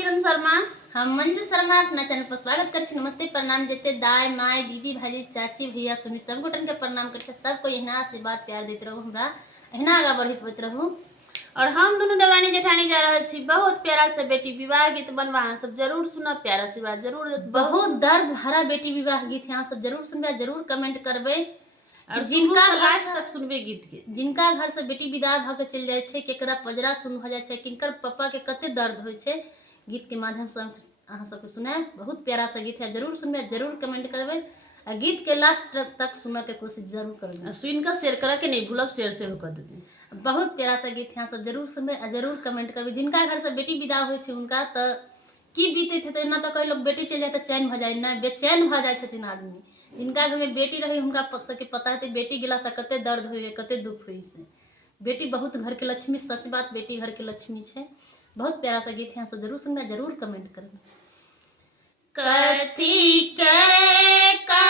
किरण शर्मा। हम मंजू शर्मा अपना चैनल पर स्वागत कर नमस्ते प्रणाम जेते दाई माई दीदी भाजी चाची भैया सुनी सब गोटन के प्रणाम कर सबको एहना आशीर्वाद प्यार देते रहूँ हमरा एहना आगा बढ़त रहूँ। और हम दोनों देवरानी जेठानी जा रहे छी बहुत प्यारा से बेटी विवाह गीत बनवा सब जरूर सुना प्यारा आशीर्वाद जरूर बहुत दर्द भरा बेटी विवाह गीत यहाँ सब जरूर सुनबे जरूर कमेंट करबे और जिनका लास्ट तक सुनबे गीत के जिनका घर से बेटी विदा भ के चल जाए छे केकरा पजरा सुन भ जाए छे किनकर पापा के कते दर्द होय छे गीत के माध्यम से अहाँ सबके सुनाए बहुत प्यारा सा गीत है जरूर सुनबे जरूर कमेंट करबे आ गीत के लास्ट तक सुनने के कोशिश जरूर करबे सुन का शेयर करा के नहीं भूलब शेयर से कर देते बहुत प्यारा सा गीत यहाँ सब जरूर सुनबे आ जरूर कमेंट करबे जिनका घर से बेटी विदा होय छे उनका त की बीते थे ना तो कई लोग बेटी चल जाए तो चैन भ जाए ना बेचैन भ जाए छथिन आदमी जिनका घर में बेटी रहे उनका के पता है बेटी गेला से कते दर्द होए कते दुख होई से बेटी बहुत घर के लक्ष्मी सच बात बेटी घर के लक्ष्मी छे बहुत प्यारा सा गीत यहाँ सब जरूर सुनबे जरूर कमेंट करबे कथी का